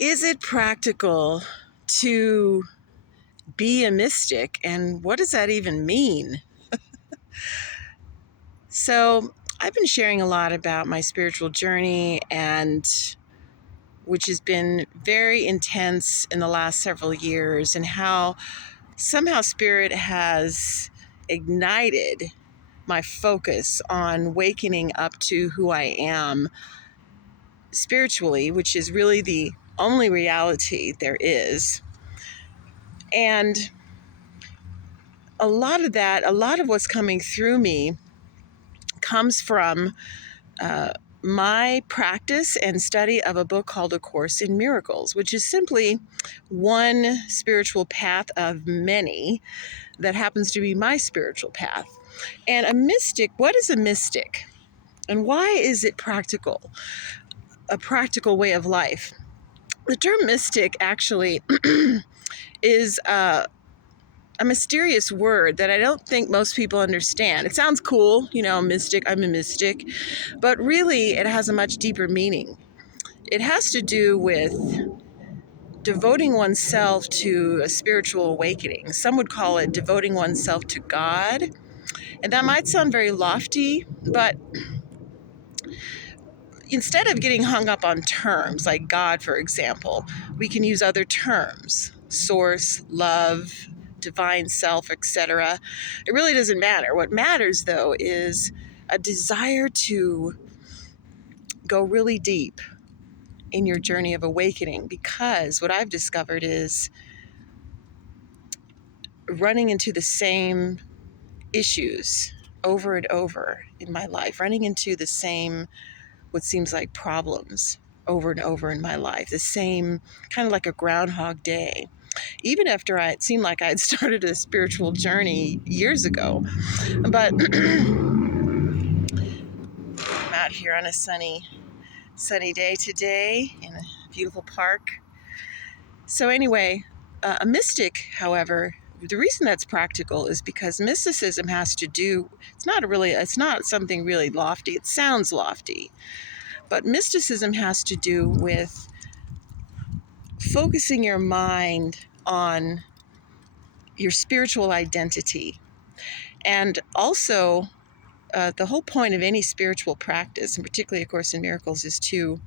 Is it practical to be a mystic, and what does that even mean? So, I've been sharing a lot about my spiritual journey, and which has been very intense in the last several years, and how somehow Spirit has ignited my focus on wakening up to who I am spiritually, which is really the only reality there is. And a lot of what's coming through me comes from my practice and study of a book called A Course in Miracles, which is simply one spiritual path of many that happens to be my spiritual path. And a mystic, what is a mystic? And why is it practical? A practical way of life. The term mystic actually is a mysterious word that I don't think most people understand. It sounds cool, mystic, I'm a mystic, but really it has a much deeper meaning. It has to do with devoting oneself to a spiritual awakening. Some would call it devoting oneself to God. And that might sound very lofty, but instead of getting hung up on terms like God, for example, we can use other terms: source, love, divine self, etc. It really doesn't matter. What matters, though, is a desire to go really deep in your journey of awakening, because what I've discovered is running into the same issues over and over in my life, running into the same, what seems like problems over and over in my life, the same kind of like a Groundhog Day. Even after it seemed like I had started a spiritual journey years ago. But I'm out here on a sunny day today in a beautiful park. So anyway, a mystic, however, the reason that's practical is because mysticism has to do, it's not something really lofty. It sounds lofty, but mysticism has to do with focusing your mind on your spiritual identity. And also, the whole point of any spiritual practice, and particularly A Course in Miracles, is to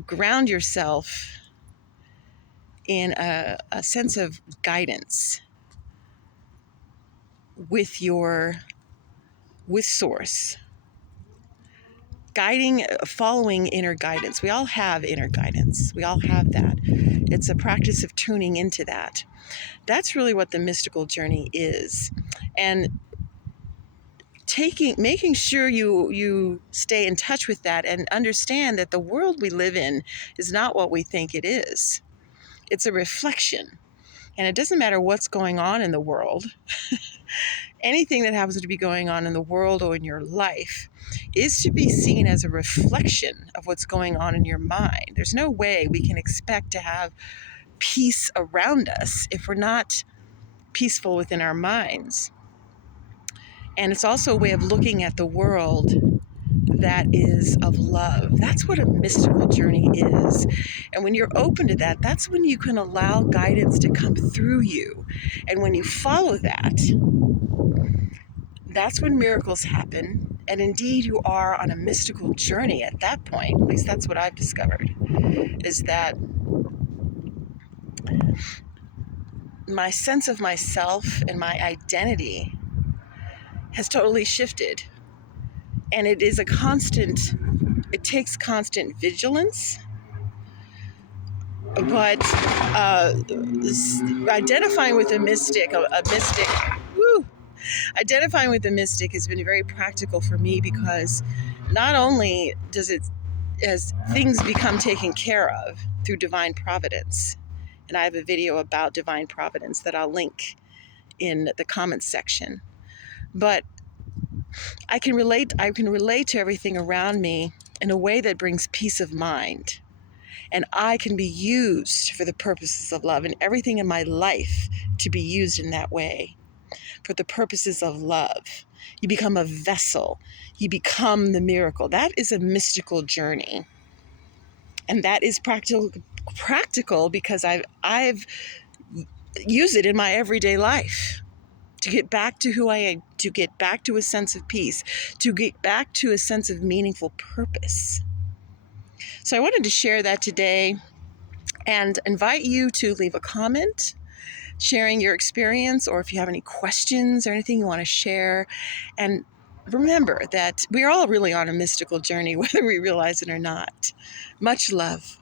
ground yourself in a sense of guidance with source, following inner guidance. We all have inner guidance. We all have that. It's a practice of tuning into that. That's really what the mystical journey is. And making sure you stay in touch with that and understand that the world we live in is not what we think it is. It's a reflection. And it doesn't matter what's going on in the world. Anything that happens to be going on in the world or in your life is to be seen as a reflection of what's going on in your mind. There's no way we can expect to have peace around us if we're not peaceful within our minds. And it's also a way of looking at the world that is of love. That's what a mystical journey is. And when you're open to that, that's when you can allow guidance to come through you. And when you follow that, that's when miracles happen. And indeed, you are on a mystical journey at that point. At least that's what I've discovered, is that my sense of myself and my identity has totally shifted. And it takes constant vigilance. But identifying with a mystic has been very practical for me, because not only as things become taken care of through Divine Providence, and I have a video about Divine Providence that I'll link in the comments section, but I can relate to everything around me in a way that brings peace of mind. And I can be used for the purposes of love, and everything in my life to be used in that way for the purposes of love. You become a vessel. You become the miracle. That is a mystical journey. And that is practical because I've used it in my everyday life to get back to who I am, to get back to a sense of peace, to get back to a sense of meaningful purpose. So I wanted to share that today and invite you to leave a comment sharing your experience, or if you have any questions or anything you want to share. And remember that we're all really on a mystical journey, whether we realize it or not. Much love.